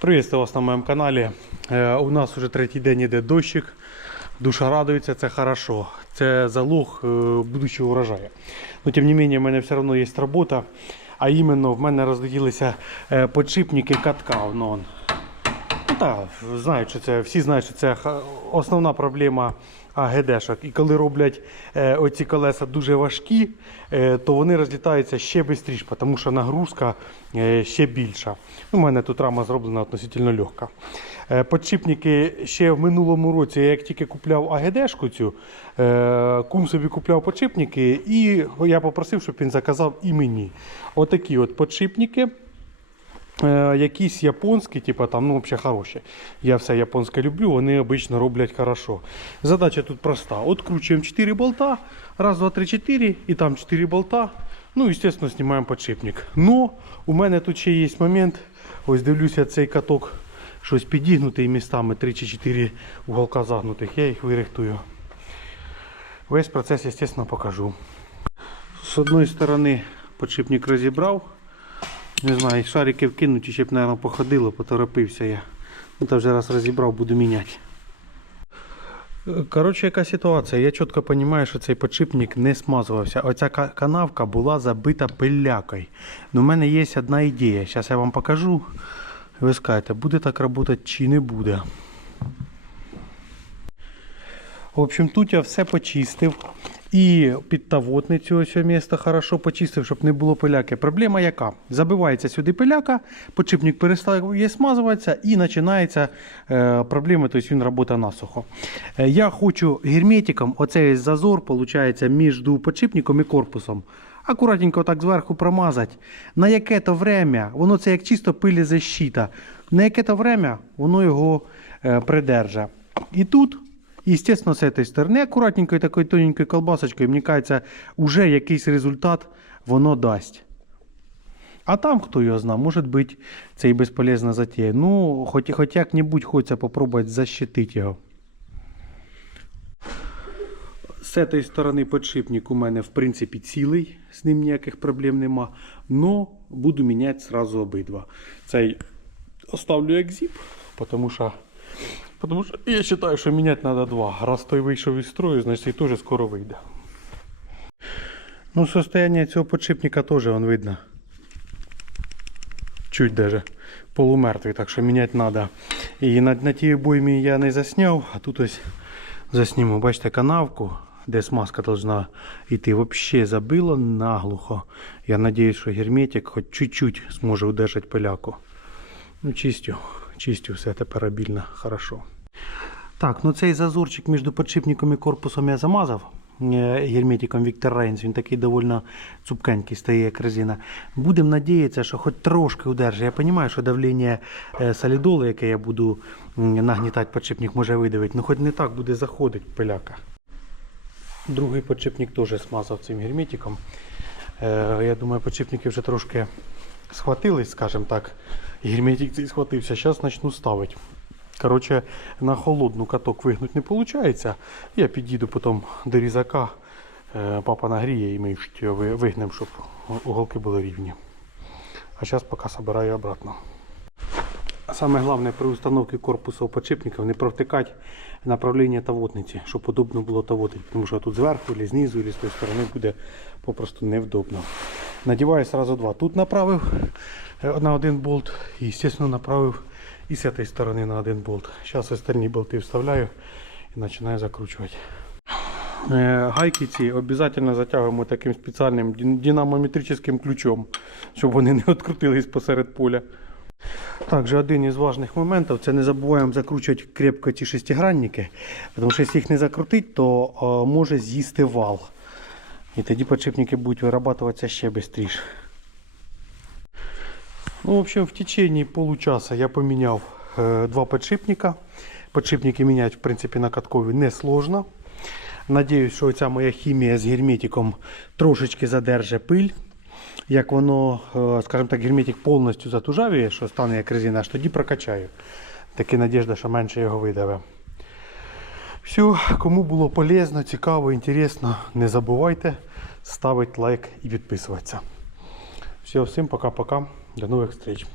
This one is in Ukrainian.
Приветствую вас на моєму каналі. Е, У нас вже третій день іде дощик. Душа радується, це хорошо. Це залог е, будущого урожаю. Но тим не менее, в мене все одно є робота. А іменно в мене розлетілися е, подшипники катка. Ну так, знають, що це, всі знають, що це основна проблема АГДшок. І коли роблять е, оці колеса дуже важкі, е, то вони розлітаються ще швидше, тому що нагрузка е, ще більша. У мене тут рама зроблена относительно легка. Е, Подшипники ще в минулому році, як тільки купляв АГДшку цю, е, кум собі купляв подшипники, і я попросив, щоб він заказав і мені. Отакі от подшипники. Е, якісь японські, типу там, ну, взагалі хороші. Я все японське люблю, вони обично роблять хорошо. Задача тут проста. Откручуємо 4 болта, раз, два, три, 4, і там 4 болта. Ну, естественно, знімаємо подшипник. Но у мене тут ще є момент. Ось дивлюся, цей каток щось підігнутий містами 3 чи 4 уголка загнутих. Я їх вирихтую. Весь процес, естественно, покажу. З одної сторони подшипник розібрав. Не знаю, шарики вкинуть, ще б, мабуть, походило, поторопився я. Ну, та вже раз розібрав, буду міняти. Коротше, яка ситуація? Я чітко розумію, що цей подшипник не смазувався. Оця канавка була забита пилякою. Ну, в мене є одна ідея. Зараз я вам покажу. Ви скажете, буде так працювати чи не буде. В общем, тут я все почистив. І підтавотницю ось це місце хорошо почистив, щоб не було пиляки. Проблема яка? Забивається сюди пиляка, подшипник перестає смазуватися і починається е, проблема, тобто він працює насухо. Е, я хочу герметиком, оцей зазор, виходить, між подшипником і корпусом. Акуратненько так зверху промазати. На яке-то время, воно це як чисто пилі защита, на яке-то время воно його е, придерже. І тут Естественно, с этой стороны аккуратненькой такой тоненькой колбасочкой, мені кажется, уже якийсь результат воно дасть. А там, хто його знає, може бути, це і безполезна затея. Ну, хоч, хоч як-небудь хочеться попробувати защитити його. З цієї сторони подшипник у мене в принципі цілий, з ним ніяких проблем нема. Но буду міняти сразу обидва. Цей оставлю як зіп, тому що Потому що я вважаю, що міняти треба два. Раз той вийшов із строю, значить і теж скоро вийде. Ну, состояние цього подшипника теж вон видно. Чуть даже полумертвий, так що міняти треба. І на, на тій обоймі я не засняв, а тут ось засніму. Бачите, канавку, де смазка должна йти, взагалі забило наглухо. Я сподіваюся, що герметик хоч чуть-чуть зможе удержати пиляку. Ну, чистю, чистю все тепер обільно, хорошо. Так, ну цей зазорчик між подшипником і корпусом я замазав е, герметиком Victor Reigns. Він такий доволі цупкенький стає, як резина. Будемо надіятися, що хоч трошки удержить. Я розумію, що давлення е, солідолу, яке я буду нагнітати подшипник, може видавити, ну хоч не так буде заходити пиляка. Другий подшипник теж смазав цим герметиком. Е, Я думаю, подшипники вже трошки схватились, скажімо так. Герметик цей схватився. Зараз почну ставити. Коротше, на холодну каток вигнути не виходить. Я підійду потім до різака. Е, Папа нагріє і ми вигнемо, щоб уголки були рівні. А зараз поки збираю обратно. Саме головне при установці корпусу подшипників не провтикати направлення тавотниці, щоб удобно було тавотити, тому що тут зверху, або знизу, або з тої сторони буде попросту невдобно. Надіваю сразу два. Тут направив е, на один болт і, звісно, направив і з цієї сторони на один болт. Зараз остальні болти вставляю і починаю закручувати. Е, Гайки ці обов'язково затягуємо таким спеціальним динамометричним ключом, щоб вони не відкрутились посеред поля. Також один із важливих моментів це не забуваємо закручувати крепко ці шестигранники, тому що якщо їх не закрутити, то е, може з'їсти вал. І тоді подшипники будуть вирабатуватися ще швидше. Ну, в общем, в течение получаса я поміняв е, два подшипника. Подшипники міняти, в принципі, на каткові не сложно. Надіюсь, що ця моя хімія з герметиком трошечки задерже пиль. Як воно, е, скажімо так, герметик повністю затужавіє, що стане як резина, аж тоді прокачаю. Таки надіжда, що менше його видаве. Все, кому було полезно, цікаво, інтересно, не забувайте ставити лайк і підписуватися. Все, всім пока-пока. До нових зустріч.